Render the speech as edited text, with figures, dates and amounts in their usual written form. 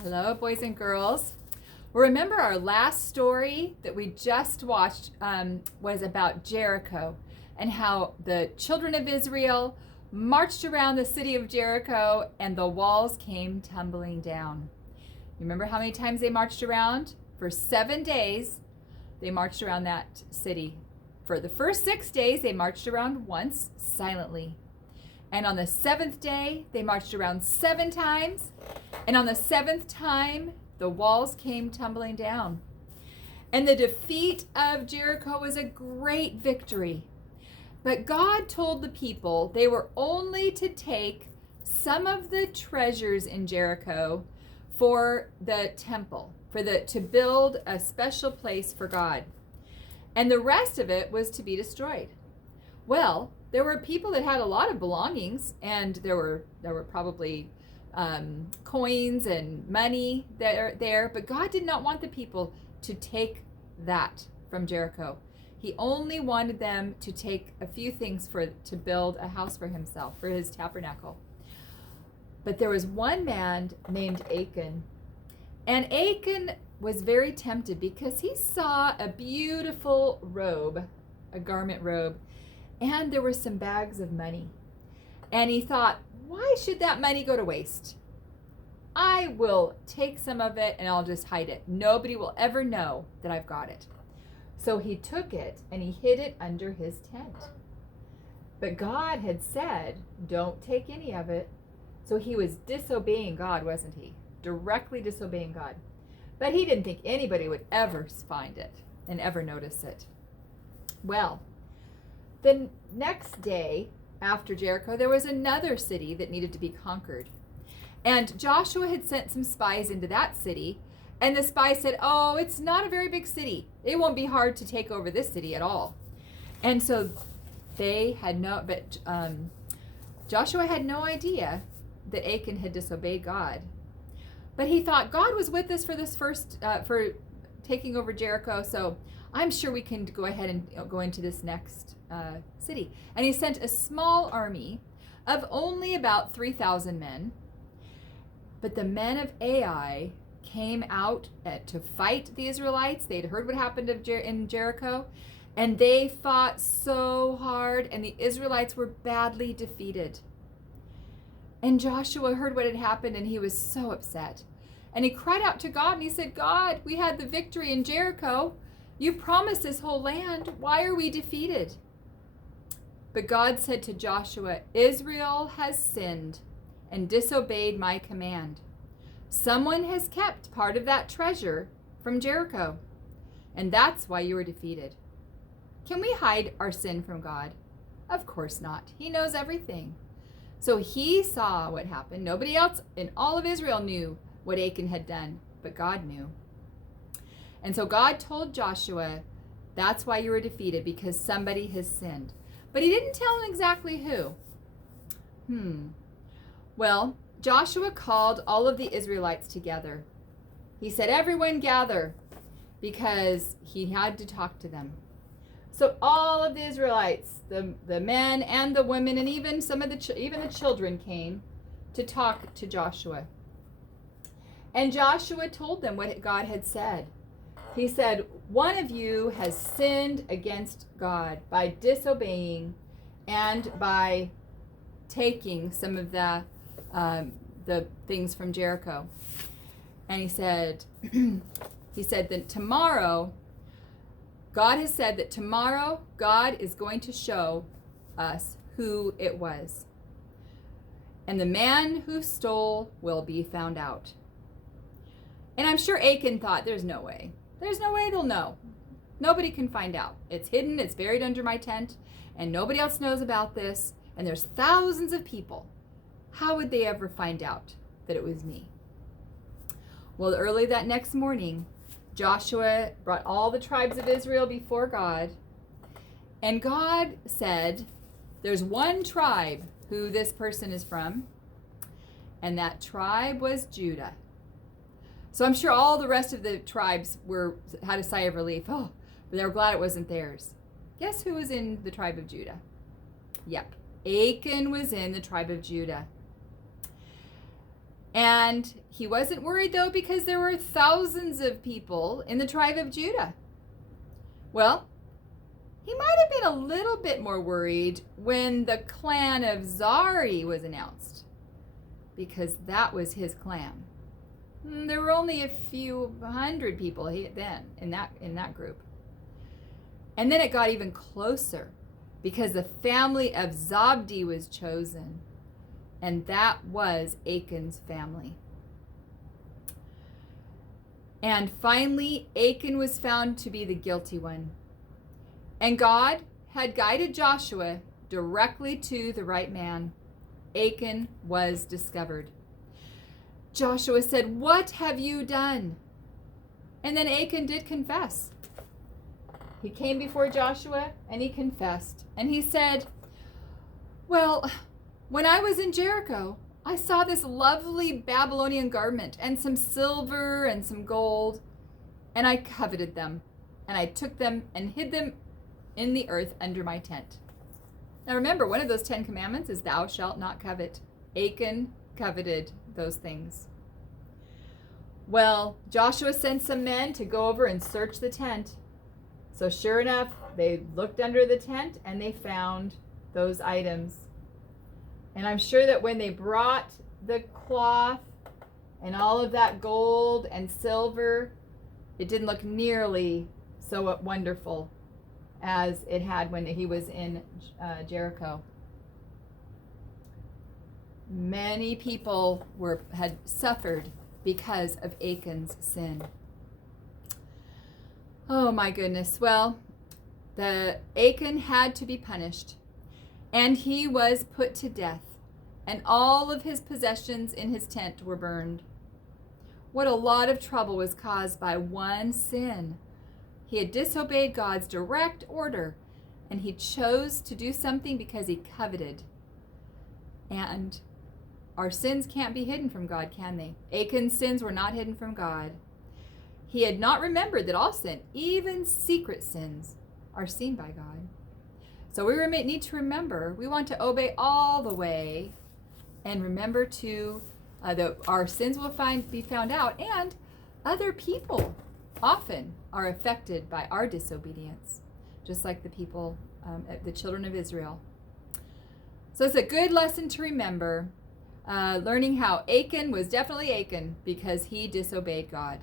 Hello, boys and girls. Remember our last story that we just watched was about Jericho and how the children of Israel marched around the city of Jericho and the walls came tumbling down. You remember how many times they marched around? For 7 days, they marched around that city. For the first 6 days, they marched around once, silently. And on the 7th day, they marched around 7 times. And on the 7th time, the walls came tumbling down. And the defeat of Jericho was a great victory. But God told the people they were only to take some of the treasures in Jericho for the temple, to build a special place for God. And the rest of it was to be destroyed. Well, there were people that had a lot of belongings, and there were probably coins and money there, but God did not want the people to take that from Jericho. He only wanted them to take a few things to build a house for himself, for his tabernacle. But there was one man named Achan, and Achan was very tempted because he saw a beautiful robe, a garment robe, and there were some bags of money. And he thought, why should that money go to waste? I will take some of it and I'll just hide it. Nobody will ever know that I've got it. So he took it and he hid it under his tent. But God had said, don't take any of it. So he was disobeying God, wasn't he? Directly disobeying God. But he didn't think anybody would ever find it and ever notice it. Well, the next day after Jericho, there was another city that needed to be conquered. And Joshua had sent some spies into that city. And the spies said, oh, it's not a very big city. It won't be hard to take over this city at all. And so Joshua had no idea that Achan had disobeyed God. But he thought God was with us for this for taking over Jericho. So I'm sure we can go ahead and go into this next city. And he sent a small army of only about 3,000 men. But the men of Ai came out to fight the Israelites. They'd heard what happened in Jericho, and they fought so hard, and the Israelites were badly defeated. And Joshua heard what had happened, and he was so upset. And he cried out to God, and he said, God, we had the victory in Jericho. You promised this whole land. Why are we defeated? But God said to Joshua, Israel has sinned and disobeyed my command. Someone has kept part of that treasure from Jericho, and that's why you were defeated. Can we hide our sin from God? Of course not. He knows everything. So he saw what happened. Nobody else in all of Israel knew what Achan had done, but God knew. And so God told Joshua, that's why you were defeated, because somebody has sinned. But he didn't tell him exactly who. Well, Joshua called all of the Israelites together. He said, everyone gather, because he had to talk to them. So all of the Israelites, the men and the women, and even even the children came to talk to Joshua. And Joshua told them what God had said. He said, one of you has sinned against God by disobeying and by taking some of the things from Jericho. And he said that tomorrow, God has said that tomorrow God is going to show us who it was. And the man who stole will be found out. And I'm sure Achan thought, there's no way. There's no way they'll know. Nobody can find out. It's hidden, it's buried under my tent, and nobody else knows about this, and there's thousands of people. How would they ever find out that it was me? Well, early that next morning, Joshua brought all the tribes of Israel before God, and God said, there's one tribe who this person is from, and that tribe was Judah. So I'm sure all the rest of the tribes had a sigh of relief. Oh, but they were glad it wasn't theirs. Guess who was in the tribe of Judah? Yep, Achan was in the tribe of Judah. And he wasn't worried, though, because there were thousands of people in the tribe of Judah. Well, he might have been a little bit more worried when the clan of Zari was announced, because that was his clan. There were only a few hundred people then in that group. And then it got even closer, because the family of Zabdi was chosen, and that was Achan's family. And finally, Achan was found to be the guilty one. And God had guided Joshua directly to the right man. Achan was discovered. Joshua said, "What have you done?" And then Achan did confess. He came before Joshua and he confessed. And he said, "Well, when I was in Jericho, I saw this lovely Babylonian garment and some silver and some gold, and I coveted them. And I took them and hid them in the earth under my tent." Now remember, one of those 10 commandments is thou shalt not covet. Achan coveted those things. Well, Joshua sent some men to go over and search the tent. So sure enough, they looked under the tent and they found those items. And I'm sure that when they brought the cloth and all of that gold and silver, it didn't look nearly so wonderful as it had when he was in Jericho. Many people had suffered because of Achan's sin. Oh my goodness. Well, the Achan had to be punished, and he was put to death, and all of his possessions in his tent were burned. What a lot of trouble was caused by one sin. He had disobeyed God's direct order, and he chose to do something because he coveted. And our sins can't be hidden from God, can they? Achan's sins were not hidden from God. He had not remembered that all sin, even secret sins, are seen by God. So we need to remember, we want to obey all the way, and remember to that our sins will be found out, and other people often are affected by our disobedience, just like the people, the children of Israel. So it's a good lesson to remember, learning how Achan was definitely Achan because he disobeyed God.